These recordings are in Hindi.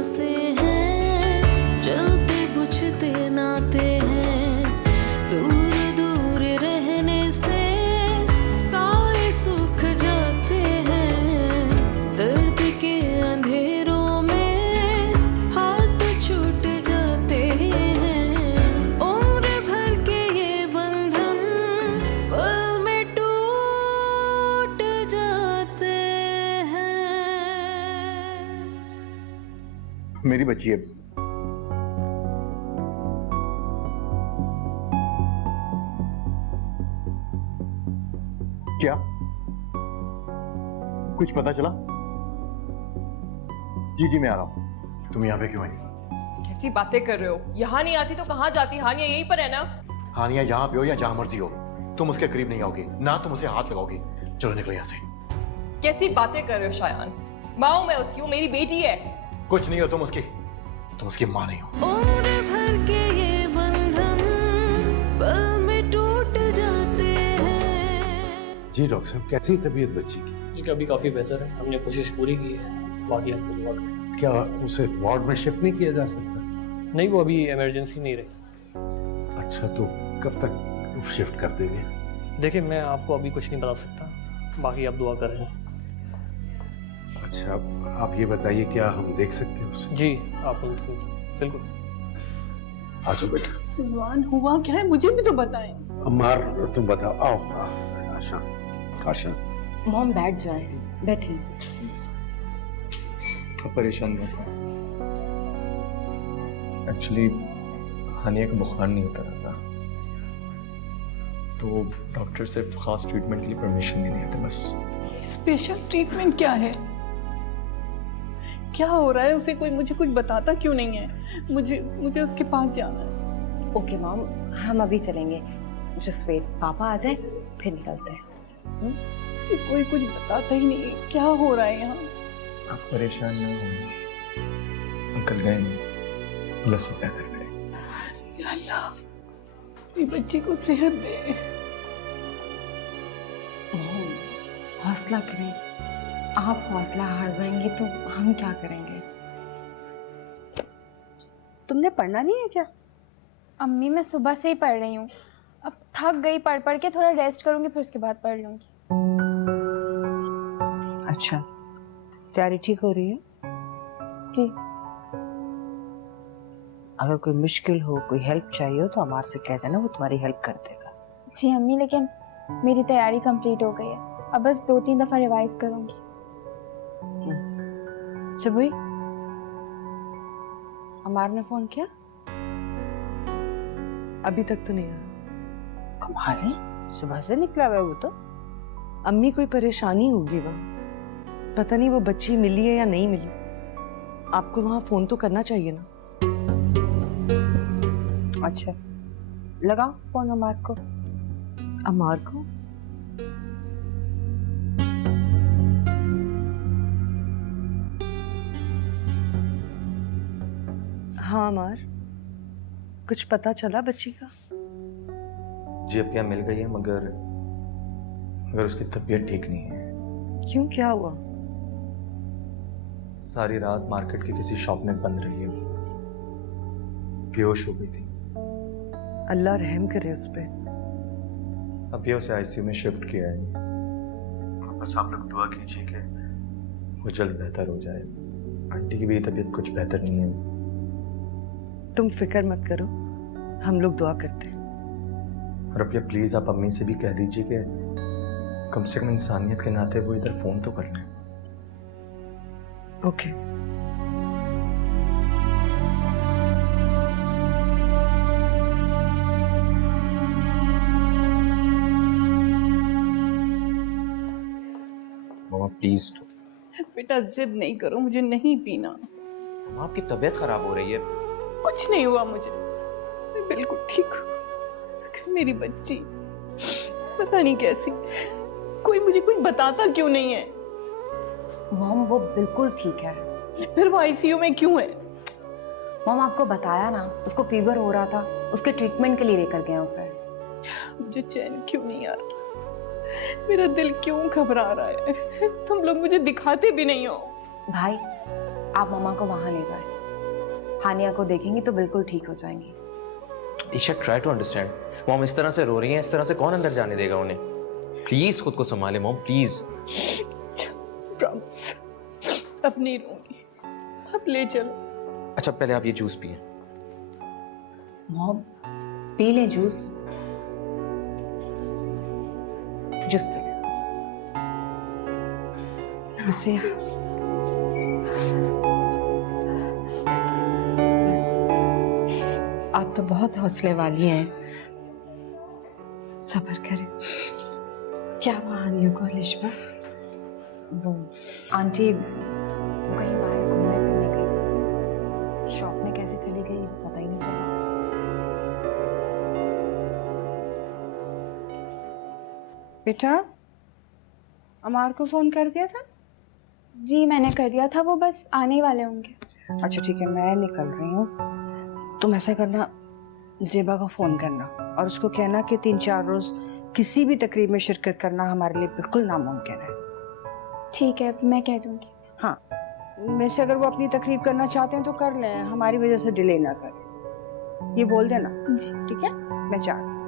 सांसें हैं, जलते बुझते नाते हैं, दूर दूर रहने से साए सूख जाते हैं, दर्द के अंधेरों में हाथ छूट जाते हैं, उम्र भर के ये बंधन पल में टूट जाते हैं। मेरी बच्ची है। क्या कुछ पता चला? जी जी मैं आ रहा हूं। तुम यहां पे क्यों आई? कैसी बातें कर रहे हो? यहाँ नहीं आती तो कहाँ जाती? हानिया यहीं पर है ना? हानिया यहां पे हो या जहां मर्जी हो, तुम उसके करीब नहीं आओगे, ना तुम उसे हाथ लगाओगे। चलो निकलो यहां से। कैसी बातें कर रहे हो शायान? माँ हूं मैं उसकी, वो मेरी बेटी है। कुछ नहीं हो तुम उसकी मां नहीं हो। उम्र भर के ये बंधन पल में टूट जाते हैं। जी डॉक्टर साहब, कैसी तबीयत बच्ची की? ठीक, अभी काफ़ी बेहतर है। हमने कोशिश पूरी की है, बाकी आपको दुआ करें। क्या उसे वार्ड में शिफ्ट नहीं किया जा सकता? नहीं, वो अभी इमरजेंसी नहीं रही। अच्छा, तो कब तक शिफ्ट कर देंगे? देखिए, मैं आपको अभी कुछ नहीं बता सकता, बाकी आप दुआ करें। अच्छा, आप ये बताइए, क्या हम देख सकते हैं उसे? जी, आप बिल्कुल। आ जाओ बेटा। रिजवान, हुआ क्या है, मुझे भी तो बताएं। अम्मार, तुम बताओ। आओ आशा। आशा, मॉम बैठ जाए, बैठिए। परेशान मत हो। एक्चुअली हानिया का बुखार नहीं उतर रहा था, तो डॉक्टर से खास ट्रीटमेंट के लिए परमिशन नहीं देते बस। स्पेशल ट्रीटमेंट क्या है? क्या हो रहा है उसे? कोई मुझे कुछ बताता क्यों नहीं है? मुझे उसके पास जाना है। ओके मॉम, हम अभी चलेंगे। जस्ट वेट, पापा आ जाए फिर निकलते हैं। कि कोई कुछ बताता ही नहीं है। क्या हो रहा है यहाँ? आप परेशान ना हो, अंकल गए नहीं, अल्लाह सब बेहतर करे। या अल्लाह, मेरी बच्ची को सेहत दे। मॉम, हौसला करें। आप हौसला हार जाएंगे तो हम क्या करेंगे? तुमने पढ़ना नहीं है क्या? अम्मी, मैं सुबह से ही पढ़ रही हूँ। अब थक गई पढ़ पढ़ के, थोड़ा रेस्ट करूँगी फिर उसके बाद पढ़ लूँगी। अच्छा, तैयारी ठीक हो रही है? जी। अगर कोई मुश्किल हो, कोई हेल्प चाहिए हो तो अमार से कह देना, वो तुम्हारी हेल्प कर देगा। जी अम्मी, लेकिन मेरी तैयारी कंप्लीट हो गई है। अब बस 2-3 दफ़ा रिवाइज करूँगी। शबुई, अमार ने फोन किया? अभी तक तो नहीं आया। कमाल है, सुबह से निकला हुआ है वो तो। अम्मी, कोई परेशानी होगी वहाँ। पता नहीं वो बच्ची मिली है या नहीं मिली। आपको वहाँ फोन तो करना चाहिए ना। अच्छा, लगाओ फोन अमार को। अमार को? हाँ अमार, कुछ पता चला बच्ची का? जी अब क्या मिल गई है, मगर उसकी तबीयत ठीक नहीं है। क्यों, क्या हुआ? सारी रात मार्केट की किसी शॉप में बंद रही है, बेहोश हो गई थी। अल्लाह रहम करे उस पे। अभी उसे आईसीयू में शिफ्ट किया है। बस आप लोग दुआ कीजिए कि वो जल्द बेहतर हो जाए। आंटी की भी तबीयत कुछ बेहतर नहीं है। तुम फिक्र मत करो, हम लोग दुआ करते हैं। और अब प्लीज आप अम्मी से भी कह दीजिए कि कम से कम इंसानियत के नाते वो इधर फोन तो कर लें। ओके। मामा प्लीज तो। बेटा जिद नहीं करो, मुझे नहीं पीना। आपकी तबीयत खराब हो रही है। कुछ नहीं हुआ मुझे, मैं बिल्कुल ठीक हूँ। लेकिन मेरी बच्ची पता नहीं कैसी, कोई मुझे कुछ बताता क्यों नहीं है? मॉम, वो बिल्कुल ठीक है। फिर वो आईसीयू में क्यों है? मॉम, आपको बताया ना, उसको फीवर हो रहा था, उसके ट्रीटमेंट के लिए लेकर गए उसे। मुझे चैन क्यों नहीं आ रहा? मेरा दिल क्यों घबरा रहा है? तुम लोग मुझे दिखाते भी नहीं हो। भाई, आप मम्मा को वहाँ ले जाएं। हानिया को देखेंगी तो बिल्कुल ठीक हो जाएंगी। Isha try to understand. Mom इस तरह से रो रही हैं, इस तरह से कौन अंदर जाने देगा उन्हें? प्लीज खुद को संभाले मॉम, प्लीज। प्रॉमिस, अब नहीं रोऊंगी, अब ले चलो। अच्छा पहले आप ये जूस पिए। मॉम पी ले जूस, जूस पी ले। आसिया, बस आप तो बहुत हौसले वाली हैं। सब्र करें। क्या हुआ हानिया को अलिशबा? वो आंटी वो कहीं बाहर घूमने फिरने गई थी, शॉप में कैसे चली गई पता ही नहीं चला। बेटा, अमार को फोन कर दिया था? जी मैंने कर दिया था, वो बस आने ही वाले होंगे। अच्छा ठीक है, मैं निकल रही हूँ। तुम ऐसा करना, जेबा को फोन करना और उसको कहना कि 3-4 रोज किसी भी तकरीब में शिरकत करना हमारे लिए बिल्कुल नामुमकिन है। ठीक है, मैं कह दूंगी। हाँ, वैसे अगर वो अपनी तकरीब करना चाहते हैं तो कर लें, हमारी वजह से डिले ना करें, ये बोल देना। जी ठीक है, मैं जा रही हूँ।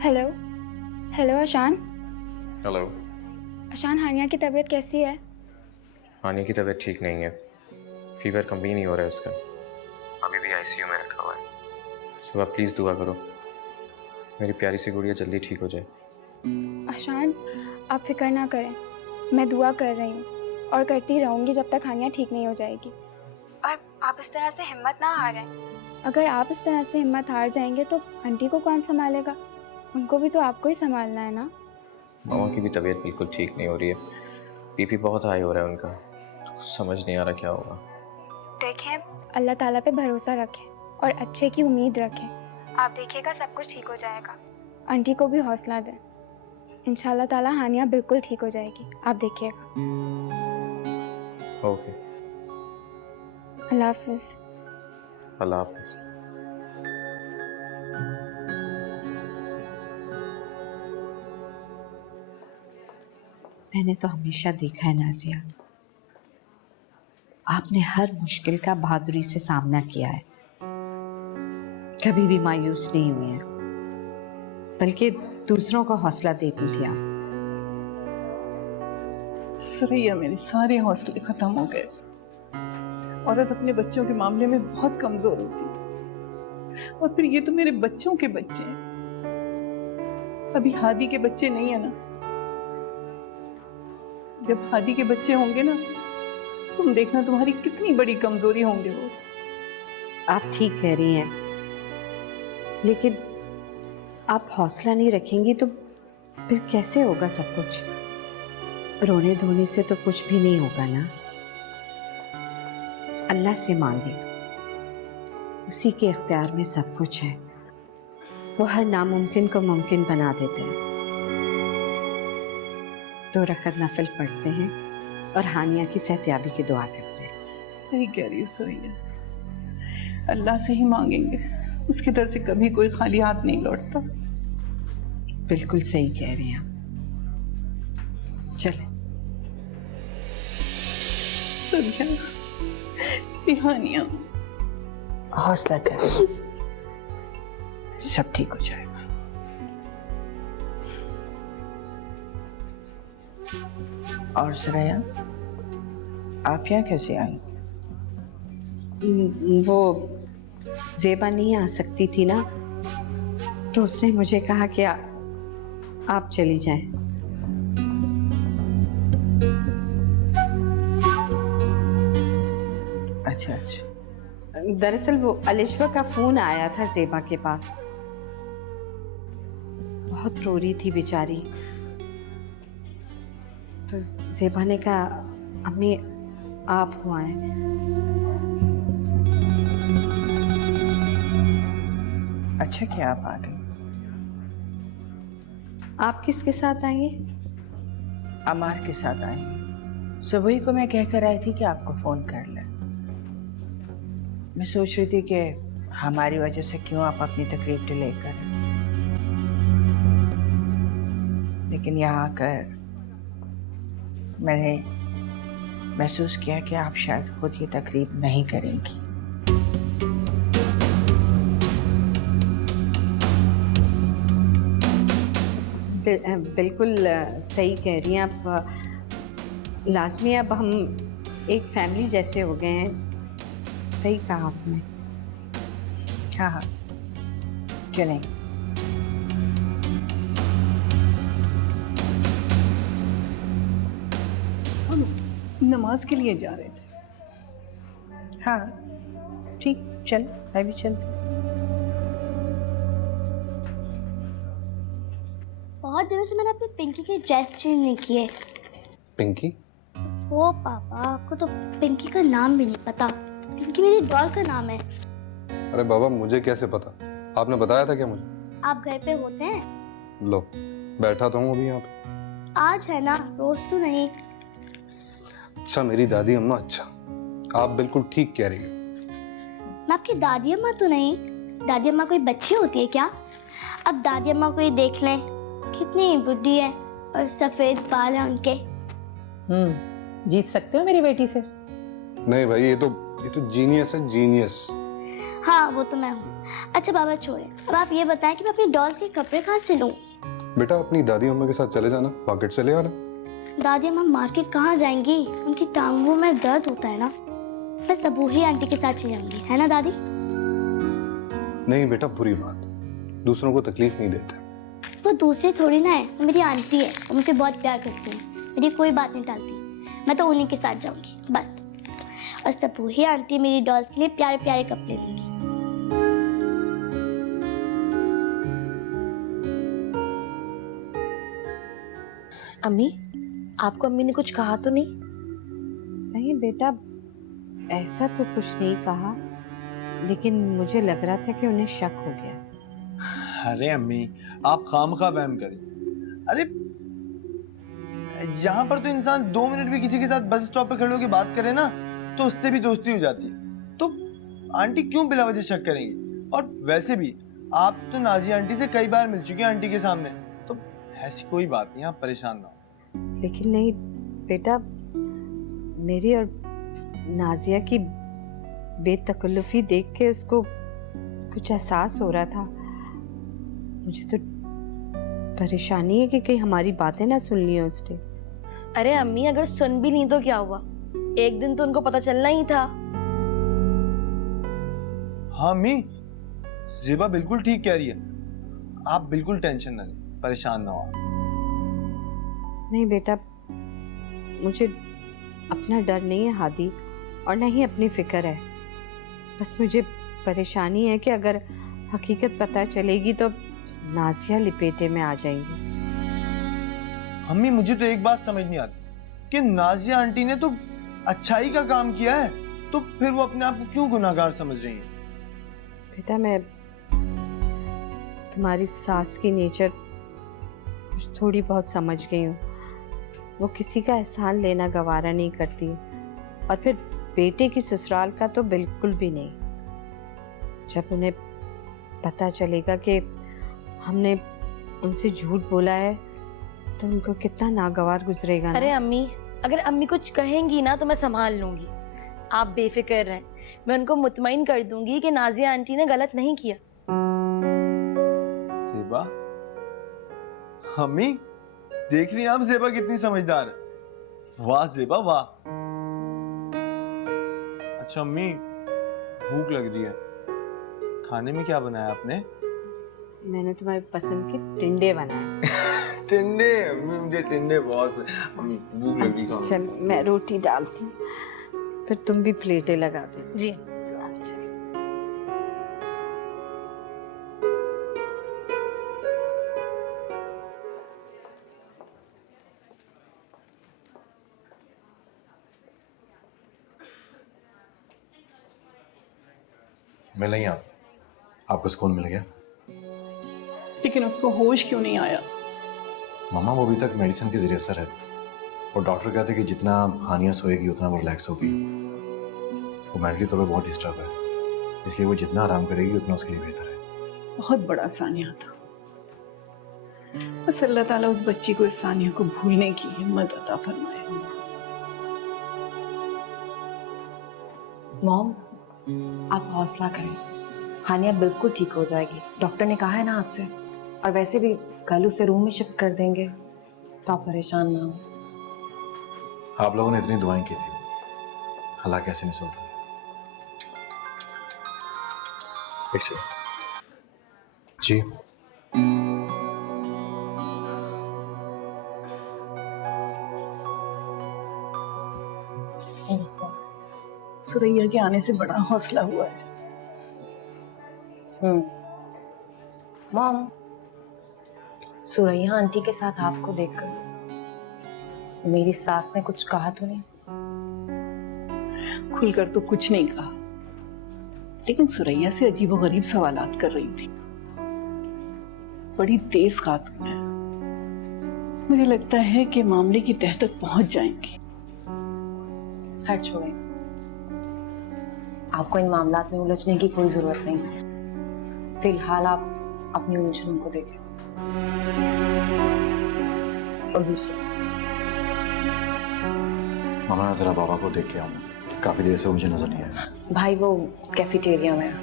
Hello hello Ashan. Hello. Ashan, Hania की तबीयत कैसी है? हानिया की तबीयत ठीक नहीं है, फीवर कम भी नहीं हो रहा है उसका, अभी भी आईसीयू में रखा हुआ है। सुबह प्लीज़ दुआ करो मेरी प्यारी सी गुड़िया जल्दी ठीक हो जाए। अशान आप फिक्र ना करें, मैं दुआ कर रही हूँ और करती रहूँगी जब तक हानिया ठीक नहीं हो जाएगी। और आप इस तरह से हिम्मत ना हारें। अगर आप इस तरह से हिम्मत हार जाएंगे तो आंटी को कौन संभालेगा? उनको भी तो आपको ही संभालना है ना। मामा की भी तबीयत बिल्कुल ठीक नहीं हो रही है, बीपी बहुत हाई हो रहा है उनका, तो समझ नहीं आ रहा क्या होगा। देखें, अल्लाह ताला पे भरोसा रखें और अच्छे की उम्मीद रखें। आप देखिएगा सब कुछ ठीक हो जाएगा। आंटी को भी हौसला दें, इंशाल्लाह ताला हानिया बिल्कुल ठीक हो जाएगी, आप देखिएगा। ओके, अल्लाह हाफिज़। अल्लाह हाफिज़। मैंने तो हमेशा देखा है नाजिया, आपने हर मुश्किल का बहादुरी से सामना किया है, कभी भी मायूस नहीं हुई हैं, बल्कि दूसरों को हौसला देती थी आप। सरैया, मेरे सारे हौसले खत्म हो गए। औरत अपने बच्चों के मामले में बहुत कमजोर होती है, और फिर ये तो मेरे बच्चों के बच्चे हैं, अभी हादी के बच्चे नहीं है ना। जब हादी के बच्चे होंगे ना, तुम देखना तुम्हारी कितनी बड़ी कमजोरी होंगे वो। आप ठीक कह रही हैं, लेकिन आप हौसला नहीं रखेंगी तो फिर कैसे होगा सब कुछ? रोने धोने से तो कुछ भी नहीं होगा ना। अल्लाह से मांगे, उसी के इख्तियार में सब कुछ है, वो हर नामुमकिन को मुमकिन बना देते हैं। 2 रकअत नफिल पढ़ते हैं और हानिया की सेहतयाबी की दुआ करते हैं। सही कह रही हो सरैया, अल्लाह से ही मांगेंगे, उसके दर से कभी कोई खाली हाथ नहीं लौटता। बिल्कुल सही कह रही हैं आप। चलें। सरैया, हानिया, हौसला करें, सब ठीक हो जाएगा। और सरैया, आप यहाँ कैसे आई? वो ज़ेबा नहीं आ सकती थी ना, तो उसने मुझे कहा कि आप चली जाएं। अच्छा अच्छा, दरअसल वो अलिशबा का फोन आया था ज़ेबा के पास, बहुत रो रही थी बेचारी, तो ज़ेबा ने कहा अम्मी आप हो आए। अच्छा क्या आप आ गई? आप किसके साथ आएंगे? अमार के साथ आएंगे। सुबह को मैं कहकर आई थी कि आपको फोन कर ले, मैं सोच रही थी कि हमारी वजह से क्यों आप अपनी तकलीफ डिले कर, लेकिन यहाँ आकर मैंने महसूस किया कि आप शायद खुद ये तकलीफ नहीं करेंगी। बिल्कुल सही कह रही हैं आप। लाजमी अब हम एक फैमिली जैसे हो गए हैं। सही कहा आपने। हाँ हाँ, क्यों नहीं। हम नमाज के लिए जा रहे थे। हाँ ठीक, चल मैं भी चलती। बहुत दिनों से मैंने अपनी पिंकी की ड्रेस चेंज नहीं की है। पिंकी? वो पापा, आपको तो पिंकी का नाम भी नहीं पता। पिंकी मेरी डॉल का नाम है। अरे बाबा, मुझे कैसे पता? आपने बताया था क्या मुझे? आप घर पे होते हैं? लो, बैठा तो हूँ अभी यहाँ पे। आज है ना, रोज तो नहीं। अच्छा मेरी दादी अम्मा, अच्छा आप बिल्कुल ठीक कह रही हो। मैं आपकी दादी अम्मा तो नहीं। दादी अम्मा कोई बच्ची होती है क्या? अब दादी अम्मा को ही देख लें, कितनी बुढ़ी है और सफेद बाल हैं उनके। जीत सकते हो मेरी बेटी से। नहीं भाई, ये तो जीनियस है, जीनियस। हाँ वो तो मैं हूँ। अच्छा बाबा छोड़े, अब आप ये बताएं कि मैं अपनी डॉल से कपड़े कहाँ से लूँ? बेटा अपनी दादी अम्मा के साथ चले जाना, पॉकेट से ले आना। दादी अम्मा मार्केट कहाँ जाएंगी? उनकी टांगों में दर्द होता है ना। मैं सबूही आंटी के साथ चली जाऊंगी, है ना दादी? नहीं बेटा, बुरी बात, दूसरों को तकलीफ नहीं देते। वो दूसरी थोड़ी ना है, वो मेरी आंटी है। वो मुझे बहुत प्यार करती है, मेरी कोई बात नहीं टालती। मैं तो उन्हीं के साथ जाऊंगी बस। और सबूही आंटी मेरी डॉल्स के लिए प्यारे प्यारे कपड़े देंगी। अम्मी, आपको अम्मी ने कुछ कहा तो नहीं? नहीं बेटा, ऐसा तो कुछ नहीं कहा, लेकिन मुझे लग रहा था कि उन्हें शक हो गया। अरे अम्मी, आप खामखा वहम करें। अरे यहाँ पर तो इंसान 2 मिनट भी किसी के साथ बस स्टॉप पे खड़े होकर बात करे ना, तो उससे भी दोस्ती हो जाती है। तो आंटी क्यों बिला वजह शक करेंगी? और वैसे भी आप तो नाजिया आंटी से कई बार मिल चुके हैं आंटी के सामने, तो ऐसी कोई बात नहीं, आप परेशान ना हो। लेकिन नहीं बेटा, मेरी और नाजिया की बेतकल्लुफी देख के उसको कुछ एहसास हो रहा था। मुझे तो परेशानी है कि कहीं हमारी बातें ना सुन ली उसने। अरे अम्मी, अगर सुन भी ली तो क्या हुआ? एक दिन तो उनको पता चलना ही था। हाँ अम्मी, ज़ेबा बिल्कुल ठीक कह रही है। आप बिल्कुल टेंशन ना लें, परेशान ना हो। नहीं बेटा, मुझे अपना डर नहीं है हादी, और न ही अपनी फिक्र है। बस मुझे परेशानी है कि अगर हकीकत पता चलेगी तो नाजिया लिपेटे में आ जाएंगी। अम्मी मुझे तो एक बात समझ नहीं आती कि नाजिया आंटी ने तो अच्छाई का काम किया है, तो फिर वो अपने आप को क्यों गुनाहगार समझ रही हैं? बेटा मैं तुम्हारी सास की नेचर कुछ थोड़ी बहुत समझ गई हूँ। वो किसी का एहसान लेना गवारा नहीं करती, और फिर बेटे की ससुराल का तो बिल्कुल भी नहीं। जब उन्हें पता चलेगा कि हमने उनसे झूठ बोला है तो उनको कितना नागवार गुजरेगा ना। अरे अम्मी, अगर अम्मी कुछ कहेंगी ना तो मैं संभाल लूंगी। आप बेफिक्र रहें, मैं उनको मुतमईन कर दूंगी कि नाजिया आंटी ने गलत नहीं किया। ज़ेबा, अम्मी देख रही हैं आप ज़ेबा कितनी समझदार है। वाह ज़ेबा वाह। अच्छा अम्मी, भूख लग रही है, खाने में क्या बनाया आपने? मैंने तुम्हारी पसंद के टिंडे बनाए। टिंडे? अम्मी मुझे टिंडे बहुत, अम्मी भूख लग रही है। चल मैं रोटी डालती हूँ, फिर तुम भी प्लेटें लगा दे। जी। मिल नहीं आपको सुकून मिल गया? लेकिन उसको होश क्यों नहीं आया? मामा वो अभी तक मेडिसिन के जरिए असर है, और डॉक्टर कहते हैं कि जितना हानिया सोएगी उतना वो रिलैक्स होगी। वो मेंटली तौर पर बहुत डिस्टर्ब है। इसलिए वो जितना आराम करेगी उतना उसके लिए बेहतर है। बहुत बड़ा सानिया था, बस अल्लाह ताला उस बच्ची को इस सानिया को भूलने की हिम्मत अता फरमाए। मॉम, आप हौसला करें, हानिया बिल्कुल ठीक हो जाएगी। डॉक्टर ने कहा है ना आपसे, और वैसे भी कल उसे रूम में शिफ्ट कर देंगे, तो आप परेशान ना हो। आप लोगों ने इतनी दुआएं की थी, अल्लाह कैसे नहीं सुनता। एक सेकंड जी। सुरैया के आने से बड़ा हौसला हुआ है। मॉम, सुरैया आंटी के साथ आपको देखकर मेरी सास ने कुछ कहा तो नहीं? खुलकर तो कुछ नहीं कहा, लेकिन सुरैया से अजीबोगरीब सवालात कर रही थी। बड़ी तेज खातून है, मुझे लगता है कि मामले की तह तक पहुंच जाएंगी। खैर छोड़ें, आपको इन मामलात में उलझने की कोई जरूरत नहीं है। फिलहाल आप अपनी उलझनों को देखें। और दूसरा, मामा जरा बाबा को देख के आऊँ, काफी देर से मुझे नजर नहीं आया। भाई वो कैफेटेरिया में है।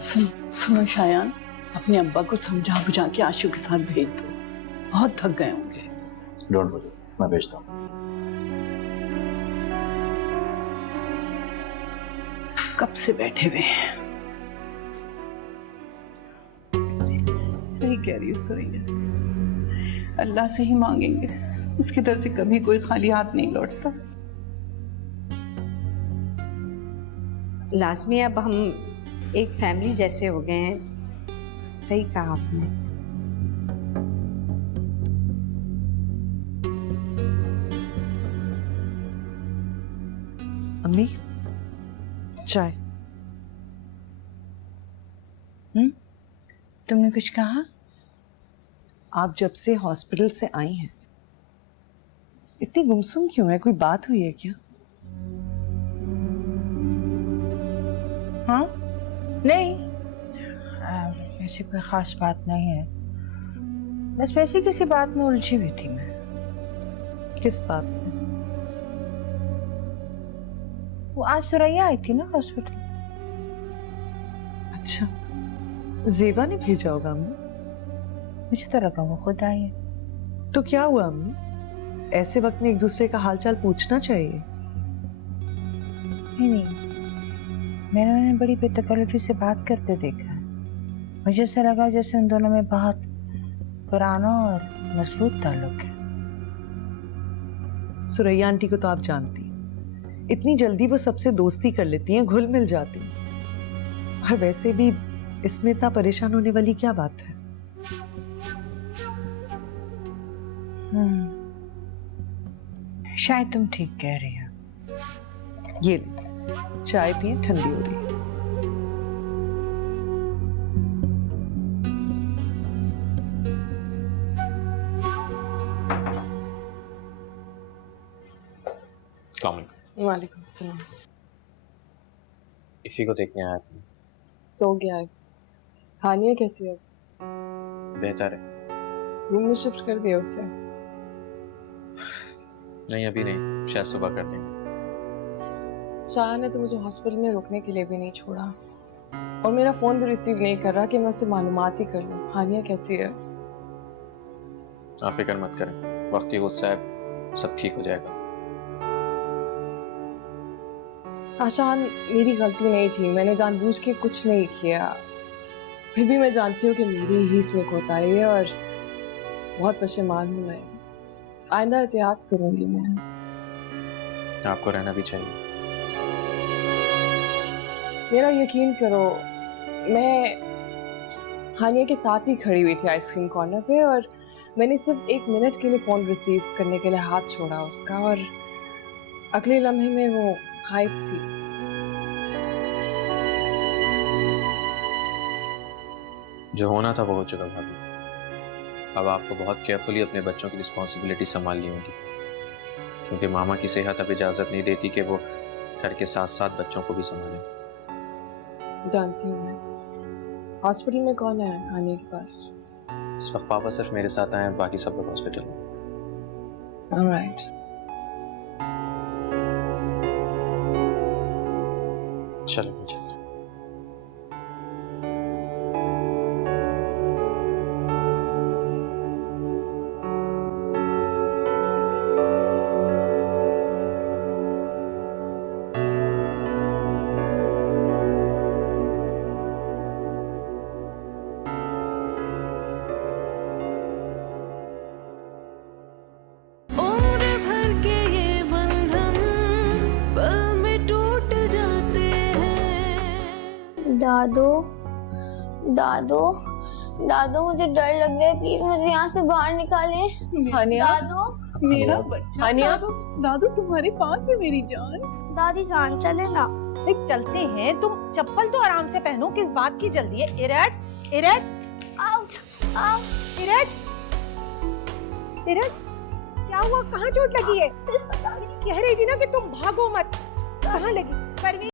सुनो शायान, अपने अब्बा को समझा बुझा के आशु के साथ भेज दो, बहुत थक गए होंगे। डोंट वरी, मैं भेजता हूँ। कब से बैठे हुए हैं। सही कह रही हो सुरैया, अल्लाह से ही मांगेंगे, उसकी तरफ से कभी कोई खाली हाथ नहीं लौटता। लाजमी अब हम एक फैमिली जैसे हो गए हैं। सही कहा आपने। अम्मी, चाय। तुमने कुछ कहा? आप जब से हॉस्पिटल से आई हैं, इतनी गुमसुम क्यों है? कोई बात हुई है क्या? हाँ? नहीं, ऐसी कोई खास बात नहीं है, बस वैसे किसी बात में उलझी हुई थी मैं। किस बात में? वो आज सुरैया आई थी ना हॉस्पिटल। अच्छा, ज़ेबा ने भेजा होगा अम्मी। मुझे तो लगा वो खुद आई है। तो क्या हुआ अम्मी? ऐसे वक्त में एक दूसरे का हालचाल पूछना चाहिए। नहीं, मैंने उन्हें बड़ी बेतकल्लुफी से बात करते देखा है। मुझे ऐसा लगा जैसे उन दोनों में बहुत पुराना और मजबूत ताल्लुक है। सुरैया आंटी को तो आप जानती हैं, इतनी जल्दी वो सबसे दोस्ती कर लेती हैं, घुल मिल जाती हैं। और वैसे भी इसमें इतना परेशान होने वाली क्या बात है? शायद तुम ठीक कह रही हो। ये ले, चाय पिए, ठंडी हो रही है। वालेकुम सलाम। इसी को देखने आया था। सो गया है। हानिया कैसी है? बेहतर है। रूम में शिफ्ट कर दिया उसे? नहीं, अभी नहीं, शायद सुबह कर देंगे। शाह ने तो मुझे हॉस्पिटल में रुकने के लिए भी नहीं छोड़ा, और मेरा फोन भी रिसीव नहीं कर रहा कि मैं उससे मालूमात ही कर लूं। हानिया कैसी है? आप फिक्र मत करें, वक्त ही गुस्सा है, सब ठीक हो जाएगा। आशान, मेरी गलती नहीं थी, मैंने जानबूझ के कुछ नहीं किया। फिर भी मैं जानती हूँ कि मेरी ही इसमें कोताही है और बहुत पशेमान हूँ मैं। आइंदा एहतियात करूंगी मैं। आपको रहना भी चाहिए। मेरा यकीन करो, मैं हानिया के साथ ही खड़ी हुई थी आइसक्रीम कॉर्नर पे, और मैंने सिर्फ 1 मिनट के लिए फ़ोन रिसीव करने के लिए हाथ छोड़ा उसका, और अगले लम्हे में वो गायब थी। जो होना था वो हो चुका भाभी। अब आपको बहुत केयरफुली अपने बच्चों की रिस्पॉन्सिबिलिटी संभालनी होगी, क्योंकि मामा की सेहत अब इजाज़त नहीं देती कि वो घर के साथ साथ बच्चों को भी संभालें। जानती हूँ मैं। हॉस्पिटल में कौन है हानिया के पास? इस वक्त पापा सिर्फ मेरे साथ आए हैं, बाकी सब लोग हॉस्पिटल में। ऑलराइट। चलो मुझे दादू दादू दादू मुझे डर लग रहा है, प्लीज मुझे यहाँ से बाहर निकालें। हानिया, दादू मेरा बच्चा। हानिया। दादू तुम्हारे पास है मेरी जान। दादी जान चले ना। देख चलते हैं, तुम चप्पल तो आराम से पहनो, किस बात की जल्दी है? इरज, इरज, आउट आउट। इरज, इरज, क्या हुआ? कहाँ चोट लगी है? कह रही थी ना कि तुम भागो मत। कहाँ लगी? परवीन